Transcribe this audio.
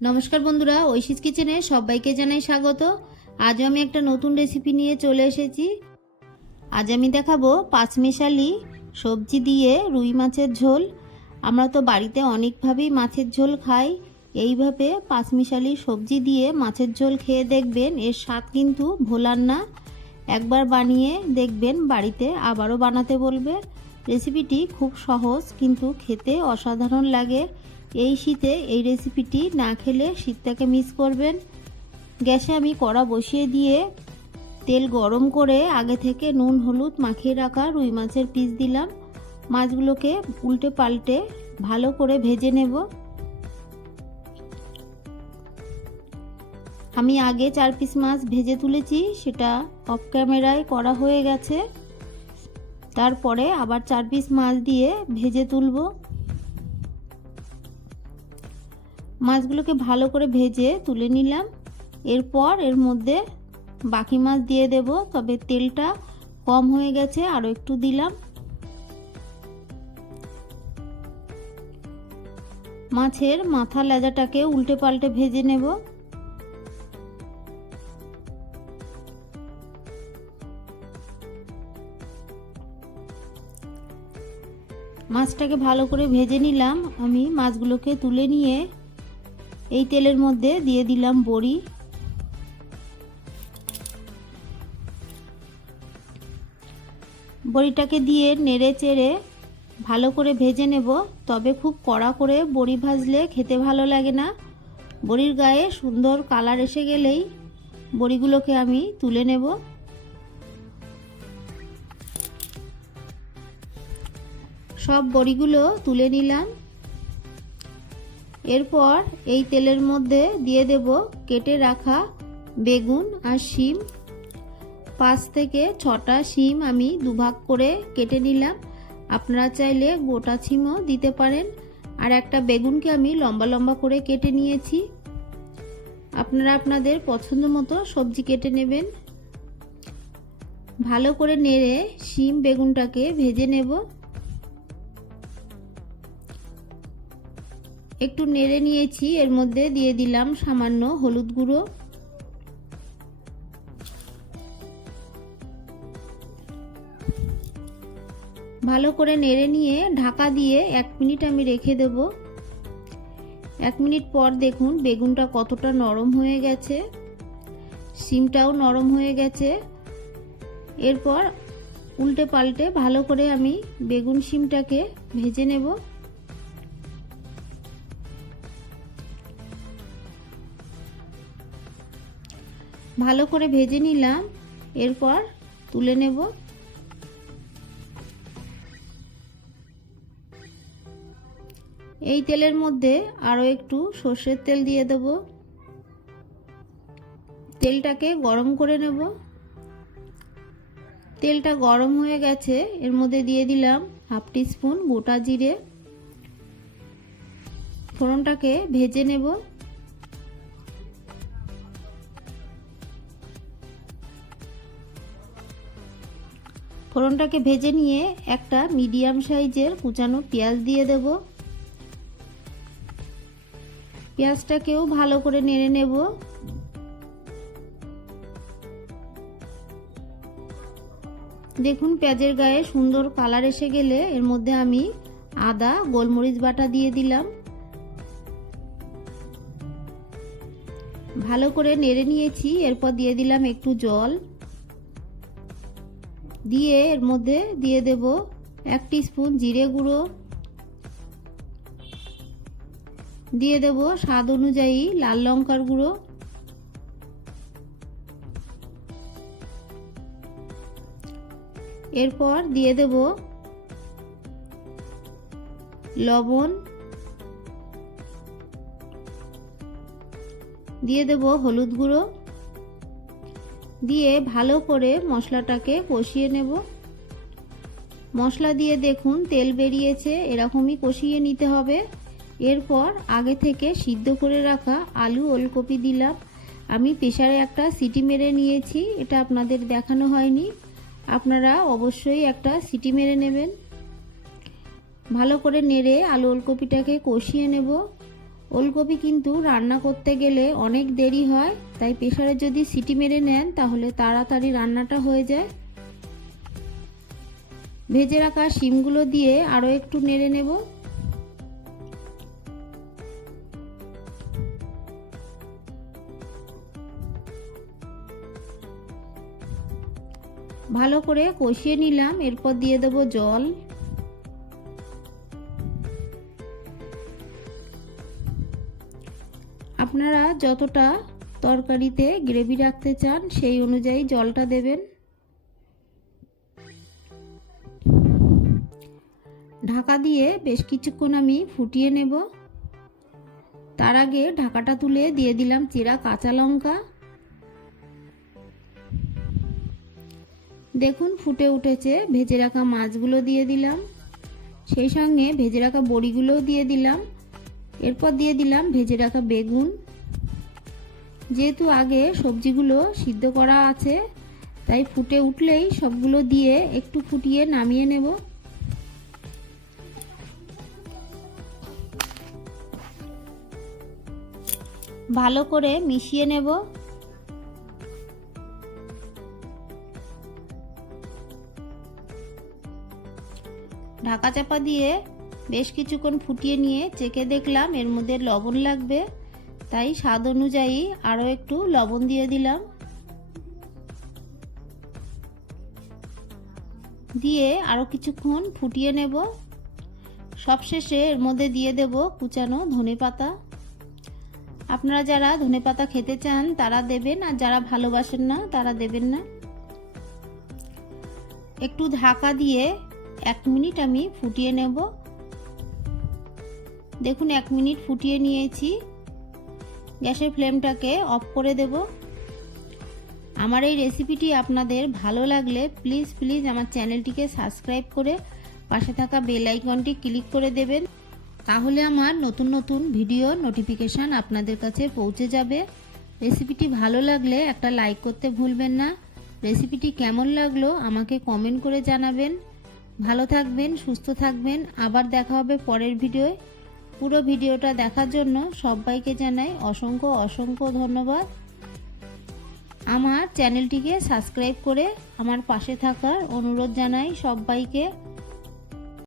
নমস্কার বন্ধুরা ঐশিস কিচেনে সবাইকে জানাই স্বাগত। আজও আমি একটা নতুন রেসিপি নিয়ে চলে এসেছি। আজ আমি দেখাবো পাঁচমিশালি সবজি দিয়ে রুই মাছের ঝোল। আমরা তো বাড়িতে অনেকভাবেই মাছের ঝোল খাই। এইভাবে পাঁচমিশালি সবজি দিয়ে মাছের ঝোল খেয়ে দেখবেন, এর স্বাদ কিন্তু ভোলার না। একবার বানিয়ে দেখবেন, বাড়িতে আবারও বানাতে বলবে। রেসিপিটি খুব সহজ, কিন্তু খেতে অসাধারণ লাগে। এই শীতে এই রেসিপিটি না খেলে শীতটাকে মিস করবেন। গ্যাসে আমি কড়া বসিয়ে দিয়ে তেল গরম করে আগে থেকে নুন, হলুদ মাখিয়ে রাখা রুই মাছের পিস দিলাম। মাছগুলোকে উল্টে পাল্টে ভালো করে ভেজে নেব। আমি আগে চার পিস মাছ ভেজে তুলেছি, সেটা অফ ক্যামেরায় করা হয়ে গেছে। তারপরে আবার চার পিস মাছ দিয়ে ভেজে তুলবো। মাছগুলোকে ভালো করে ভেজে তুলে নিলাম। এরপর এর মধ্যে বাকি মাছ দিয়ে দেব, তবে তেলটা কম হয়ে গেছে আরও একটু দিলাম। মাছের মাথা লেজাটাকে উল্টে পাল্টে ভেজে নেব। মাছটাকে ভালো করে ভেজে নিলাম। আমি মাছগুলোকে তুলে নিয়ে এই তেলের মধ্যে দিয়ে দিলাম বড়ি। বড়িটাকে দিয়ে নেড়ে চেড়ে ভালো করে ভেজে নেব, তবে খুব কড়া করে বড়ি ভাজলে খেতে ভালো লাগে না। বড়ির গায়ে সুন্দর কালার এসে গেলেই বড়িগুলোকে আমি তুলে নেব। সব বড়িগুলো তুলে নিলাম। এরপর এই তেলের মধ্যে দিয়ে দেব কেটে রাখা বেগুন আর শিম। পাঁচ থেকে ছটা শিম আমি দুভাগ করে কেটে নিলাম। আপনারা চাইলে গোটা শিমও দিতে পারেন। আর একটা বেগুনকে আমি লম্বা লম্বা করে কেটে নিয়েছি। আপনারা আপনাদের পছন্দ মতো সবজি কেটে নেবেন। ভালো করে নেড়ে শিম বেগুনটাকে ভেজে নেব। একটু নেড়ে নিয়েছি, এর মধ্যে দিয়ে দিলাম সামান্য হলুদ গুঁড়ো। ভালো করে নেড়ে নিয়ে ঢাকা দিয়ে এক মিনিট আমি রেখে দেব। এক মিনিট পর দেখুন বেগুনটা কতটা নরম হয়ে গেছে। সিমটাও নরম হয়ে গেছে। এরপর উল্টে পাল্টে ভালো করে আমি বেগুন সিমটাকে ভেজে নেব। ভালো করে ভেজে নিলাম, এরপর তুলে নেব। এই তেলের মধ্যে আরও একটু সর্ষের তেল দিয়ে দেব। তেলটাকে গরম করে নেব। তেলটা গরম হয়ে গেছে, এর মধ্যে দিয়ে দিলাম হাফ স্পুন গোটা জিরে। ফোড়নটাকে ভেজে নেব। ফোড়নটাকে ভেজে নিয়ে একটা মিডিয়াম সাইজের কুচানো পেঁয়াজ দিয়ে দেব। পেঁয়াজটাকেও ভালো করে নেড়ে নেব। দেখুন, পেঁয়াজের গায়ে সুন্দর কালার এসে গেলে এর মধ্যে আমি আদা, গোলমরিচ বাটা দিয়ে দিলাম। ভালো করে নেড়ে নিয়েছি, এরপর দিয়ে দিলাম একটু জল। দিয়ে এর মধ্যে দিয়ে দেব এক স্পুন জিরে গুঁড়ো। দিয়ে দেব স্বাদ অনুযায়ী লাল লঙ্কার গুঁড়ো। এরপর দিয়ে দেব লবণ। দিয়ে দেব হলুদ গুঁড়ো। দিয়ে ভালো করে মশলাটাকে কষিয়ে নেব। মশলা দিয়ে দেখুন তেল বেরিয়েছে, এরকমই কষিয়ে নিতে হবে। এরপর আগে থেকে সিদ্ধ করে রাখা আলু ওলকপি দিলাম। আমি প্রেশারে একটা সিটি মেরে নিয়েছি, এটা আপনাদের দেখানো হয়নি। আপনারা অবশ্যই একটা সিটি মেরে নেবেন। ভালো করে নেড়ে আলু ওলকপিটাকে কষিয়ে নেব। ওলকপি কিন্তু রান্না করতে গেলে অনেক দেরি হয়, তাই প্রেশারে যদি সিটি মেরে নেন, তাহলে তাড়াতাড়ি রান্নাটা হয়ে যায়। ভেজে রাখা শিমগুলো দিয়ে আরও একটু নেড়ে নেব। ভালো করে কষিয়ে নিলাম, এরপর দিয়ে দেবো জল। আপনারা যতটা তরকারিতে গ্রেভি রাখতে চান, সেই অনুযায়ী জলটা দেবেন। ঢাকা দিয়ে বেশ কিছুক্ষণ আমি ফুটিয়ে নেব। তার আগে ঢাকাটা তুলে দিয়ে দিলাম চিরা কাঁচা লঙ্কা। দেখুন, ফুটে উঠেছে। ভেজে রাখা মাছগুলো দিয়ে দিলাম। সেই সঙ্গে ভেজে রাখা বড়িগুলোও দিয়ে দিলাম। এরপর দিয়ে দিলাম ভেজে রাখা বেগুন। যেহেতু আগে সবজিগুলো সিদ্ধ করা আছে, তাই ফুটে উঠলেই সবগুলো দিয়ে একটু ফুটিয়ে নামিয়ে নেব। ভালো করে মিশিয়ে নেব। ঢাকা চাপা দিয়ে বেশ কিছুক্ষণ ফুটিয়ে নিয়ে চেকে দেখলাম এর মধ্যে লবণ লাগবে। তাই স্বাদ অনুযায়ী আরও একটু লবণ দিয়ে দিলাম। দিয়ে আরও কিছুক্ষণ ফুটিয়ে নেব। সবশেষে এর মধ্যে দিয়ে দেব কুচানো ধনে পাতা। আপনারা যারা ধনে পাতা খেতে চান, তারা দেবেন, আর যারা ভালোবাসেন না, তারা দেবেন না। একটু ঢাকা দিয়ে এক মিনিট আমি ফুটিয়ে নেব। দেখুন, এক মিনিট ফুটিয়ে নিয়েছি। গ্যাসের ফ্লেমটাকে অফ করে দেব। আমার এই রেসিপিটি আপনাদের ভালো লাগলে প্লিজ প্লিজ আমার চ্যানেলটিকে সাবস্ক্রাইব করে পাশে থাকা বেল আইকনটি ক্লিক করে দেবেন। তাহলে আমার নতুন নতুন ভিডিও নোটিফিকেশান আপনাদের কাছে পৌঁছে যাবে। রেসিপিটি ভালো লাগলে একটা লাইক করতে ভুলবেন না। রেসিপিটি কেমন লাগল আমাকে কমেন্ট করে জানাবেন। ভালো থাকবেন, সুস্থ থাকবেন। আবার দেখা হবে পরের ভিডিওয়। পুরো ভিডিওটা দেখার জন্য সবাইকে জানাই অসংখ্য অসংখ্য ধন্যবাদ। আমার চ্যানেলটিকে সাবস্ক্রাইব করে আমার পাশে থাকার অনুরোধ জানাই সবাইকে।